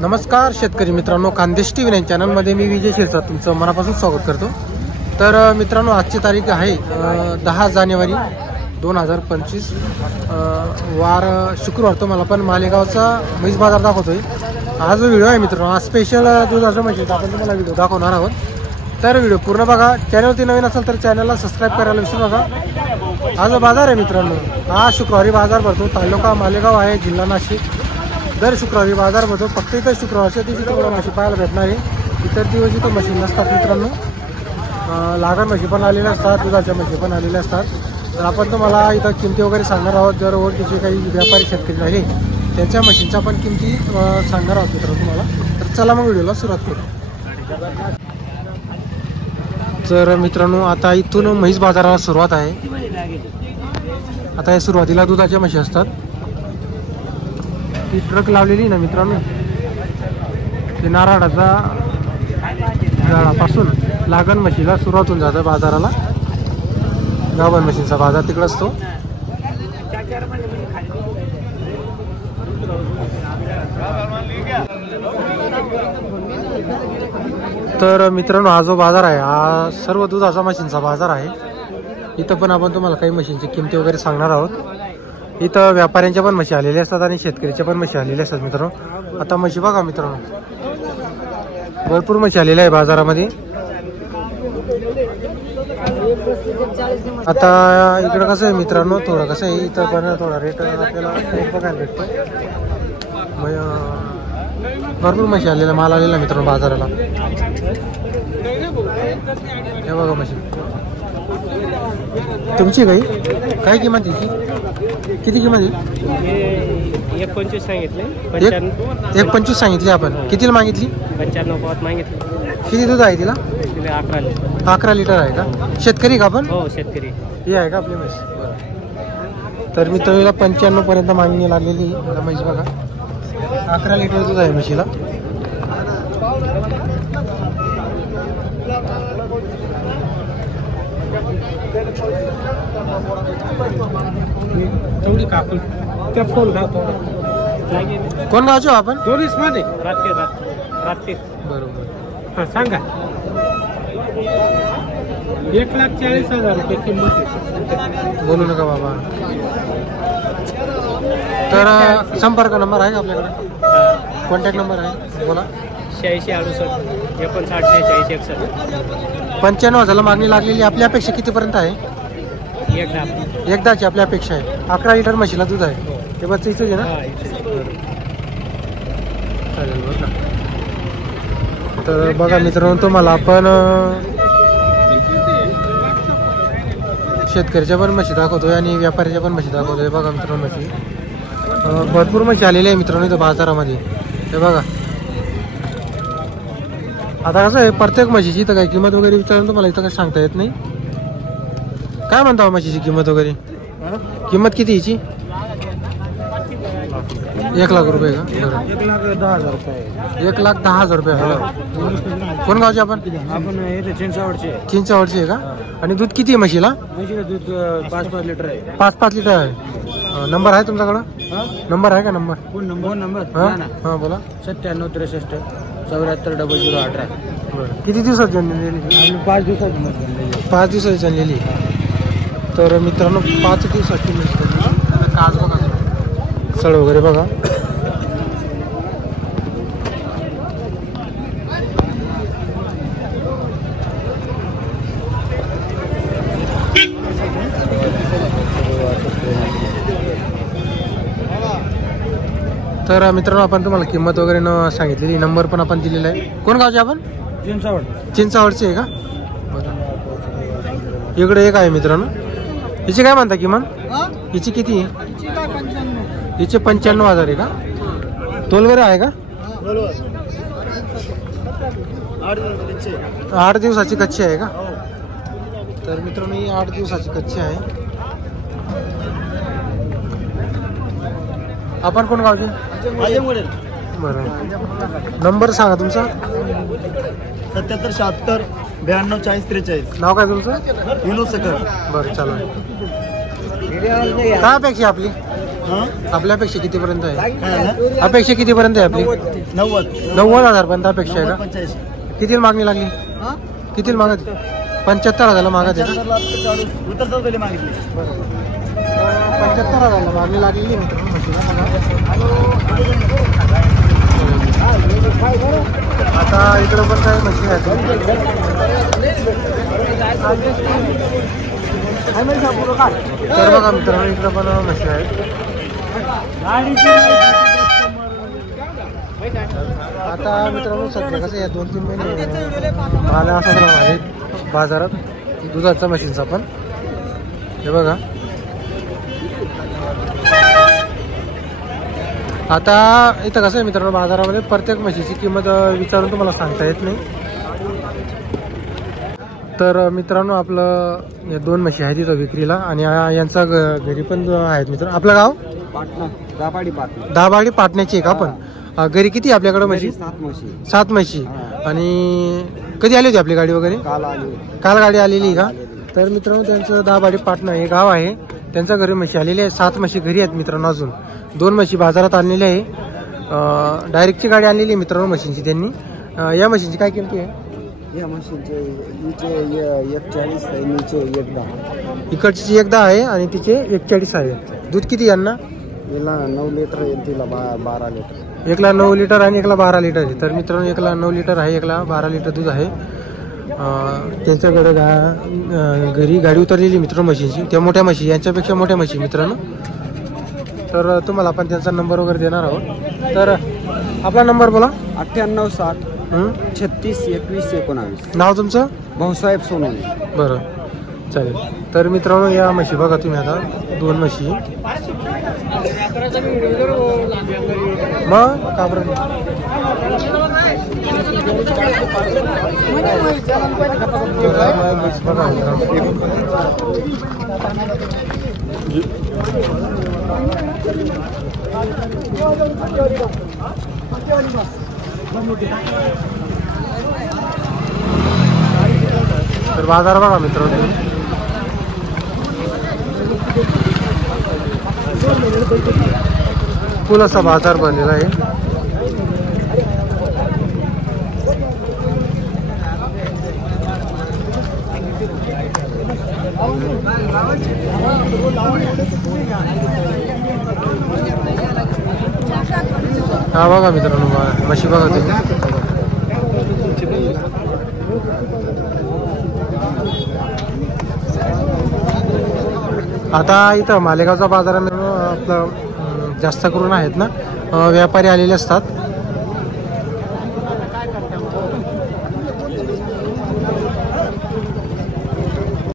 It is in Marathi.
नमस्कार शेतकरी मित्रांनो, खानदेश टीव्ही चॅनलमध्ये मी विजय शिरसाट तुमचं मनापासून स्वागत करतो। तर मित्रांनो, आजची तारीख आहे 10 जानेवारी 2025, वार शुक्रवार। तुम्हाला पण मालेगावचा म्हैस बाजार दाखवतोय। हा जो व्हिडिओ आहे मित्रांनो, हा स्पेशल दुधाचा म्हशीचा आपण तुम्हाला व्हिडिओ दाखवणार आहोत। तर व्हिडिओ पूर्ण बघा। चॅनलवरती नवीन असेल तर चॅनलला सबस्क्राईब करायला विसरू नका। हा जो बाजार आहे मित्रांनो, हा शुक्रवारी बाजार भरतो। तालुका मालेगाव आहे, जिल्हा नाशिक। दर शुक्रवारी बाजार भरतो। फक्त इथं शुक्रवारच्या दिवशी तुम्हाला म्हशी पाहायला भेटणार आहे। इतर दिवशी तर म्हशी नसतात मित्रांनो। लागण म्हशी पण आलेल्या असतात, दुधाच्या म्हशी पण आलेल्या असतात। तर आपण तुम्हाला इथं किमती वगैरे सांगणार आहोत। जर ओळखीचे काही व्यापारी शेतकरी राहिले त्यांच्या म्हशींच्या पण किमती सांगणार आहोत मित्रांनो तुम्हाला। तर चला मग व्हिडिओला सुरुवात करू। तर मित्रांनो, आता इथून म्हैस बाजाराला सुरुवात आहे। आता या सुरुवातीला दुधाच्या म्हशी असतात। ती ट्रक लावलेली ना मित्रांनो, ते नारळाचा झाडापासून लागण म्हशीला सुरुवात होऊन जातं बाजाराला। गावण म्हशींचा बाजार तिकडे असतो। तर मित्रांनो, हा जो बाजार आहे हा सर्व दुधाचा म्हशींचा बाजार आहे। इथं पण आपण तुम्हाला काही म्हशींची किमती वगैरे सांगणार आहोत। इथं व्यापाऱ्यांच्या पण म्हशी आलेल्या असतात आणि शेतकऱ्याच्या पण म्हशी आलेल्या असतात मित्रांनो। आता म्हशी बघा मित्रांनो, भरपूर म्हशी आलेल्या आहे बाजारामध्ये। आता इकडं कसं आहे मित्रांनो, थोडं कसं आहे इथं पण थोडा रेट आपल्याला बघायला भेटतो। भरपूर म्हशी आलेल्या, माल आलेला मित्रांनो बाजाराला। हे बघा म्हशी तुमची काही काय किंमत तिची? किती किंमत आहे? 1.25 सांगितले। 1.25 सांगितली आपण। कितीला मागितली? 95 मागितली। किती दूध आहे तिला? 11 लिटर। 11 लिटर आहे का? शेतकरी का आपण? हो, शेतकरी। ही आहे का आपली म्हैस? तर मित्रांनो, 95 पर्यंत मागणी लागलेली म्हैस बघा। 11 लिटर दूध आहे म्हशीला। तेवढी कापून त्या फोन लावतो। कोण गावचे हो आपण? दोन्हीच मध्ये रात्री बरोबर। सांगा। 1,40,000 रुपये किंमत। बोलू नका बाबा। तर संपर्क नंबर आहे का आपल्याकडे? कॉन्टॅक्ट नंबर आहे, बोला। 86 68 59 46 61। 95,000 मागणी लागलेली। आपली अपेक्षा कितीपर्यंत आहे? एकदाची आपली अपेक्षा आहे। 11 लिटर म्हशीला दूध आहे। ते बच्चं इथंच आहे ना? चालेल बरं का। तर बघा मित्रांनो, तुम्हाला आपण शेतकऱ्याच्या पण म्हशी दाखवतोय आणि व्यापाऱ्याच्या पण म्हशी दाखवतोय। बघा मित्रांनो, म्हशी भरपूर म्हशी आलेल्या आहे मित्रांनो इथं बाजारामध्ये। हे बघा, आता कसं आहे प्रत्येक म्हशीची इथं काही किंमत वगैरे विचारून तुम्हाला इथं काही सांगता येत नाही। काय म्हणता म्हशीची किंमत वगैरे? किंमत किती हिची? 1 लाख रुपये का? बरं, 1,10,000 रुपये। 1,10,000 रुपये। कोण गावचे आपण? आपण चिंचावडचे। चिंचावडचे आहे का? आणि दूध किती आहे म्हशीला? म्हशीला दूध 5-5 लिटर आहे। 5-5 लिटर आहे। नंबर आहे तुमच्याकडं? नंबर आहे का? नंबर फोन नंबर हां बोला। 97 63 74 0018। बरं, किती दिवसात जनलेली? 5 दिवसाची। 5 दिवसाची जनलेली। तर मित्रांनो, 5 दिवसाची म्हशी। काज बघा, सळ वगैरे बघा। तर मित्रांनो, आपण तुम्हाला किंमत वगैरे न सांगितलेली, नंबर पण आपण दिलेला आहे। कोण गावचे आपण? चिंचावडचे आहे का? बरं, इकडे एक आहे मित्रांनो। हिची काय म्हणता किंमत? हिची किती आहे? हिचे 95,000 आहे का? तोलवर आहे का? 8 दिवसाची कच्ची आहे का? तर मित्रांनो, ही 8 दिवसाची कच्ची आहे। आपण कोण गावचे? बरं, नंबर सांगा तुमचा। 77 76 92 40 43। नाव काय तुमचं? विनोद सकल। बरं, चालेल। काय अपेक्षा आपली? हा आपल्या अपेक्षा कितीपर्यंत आहे? काय झालं? अपेक्षा कितीपर्यंत आहे आपली? 90 90,000 पर्यंत अपेक्षा आहे का? 85 किती मागणी लागली? किती मागत? 75,000 मागत आहे का? उतरतात पहिले मागितले. 75,000 मागणी लागलेली मित्रांनो म्हशीला बघा. आता इकडं पण काय म्हशी आहेत. तर बघा मित्रांनो इकडं पण म्हशी आहेत. आता मित्रांनो सध्या कसं या 2-3 महिने माल असाच राहणार आहे बाजारात दुधाचा म्हशींचा पण. हे बघा आता इथं कसं आहे मित्रांनो बाजारामध्ये प्रत्येक म्हशीची किंमत विचारून तुम्हाला सांगता येत नाही. तर मित्रांनो आपलं या 2 म्हशी आहेत इथं विक्रीला आणि यांचा घरी पण आहेत मित्रांनो. आपलं गाव पाटणा दाबाडी पाटणा दाबाडी पाटण्याची आहे का आपण? घरी किती आहे आपल्याकडे म्हशी? 7 म्हशी 7 म्हशी. आणि कधी आली होती आपली गाडी वगैरे? काल गाडी आलेली का? तर मित्रांनो त्यांचं दाबाडी पाटणा हे गाव आहे. त्यांच्या घरी म्हशी आलेली आहे. 7 म्हशी घरी आहेत मित्रांनो. अजून 2 म्हशी बाजारात आणलेल्या आहे. डायरेक्टची गाडी आणलेली आहे मित्रांनो म्हशींची त्यांनी. या म्हशींची काय किमती आहे? या म्हशींचे नीचे 41 आहे, नीचे 110. इकडची 110 आहे आणि तिचे 41 आहे. दूध किती यांना? याला 9 लिटर येईल, तिला 12 लिटर. एकला 9 लिटर आणि एकला 12 लिटर आहे. तर मित्रांनो एकला 9 लिटर आहे, एकला 12 लिटर दूध आहे. त्यांच्याकडे घरी गाडी उतरलेली मित्रांनो म्हशींची. त्या मोठ्या म्हशी यांच्यापेक्षा मोठ्या म्हशी मित्रांनो. तर तुम्हाला आपण त्यांचा नंबर वगैरे देणार आहोत. तर आपला नंबर बोला. 98 60 36 21 19. नाव तुमचं? भाऊसाहेब सोनवणे. बरं चालेल. तर मित्रांनो या म्हशी बघा तुम्ही आता 2 म्हशी. मग का बरं बघा तर बाजार बघा मित्रांनो. फुल असा बाजार बनलेला आहे. हा बघा मित्रांनो म्हशी बघा तुम्ही. आता इथं मालेगावचा बाजार आपलं जास्त करून आहेत ना व्यापारी आलेले असतात.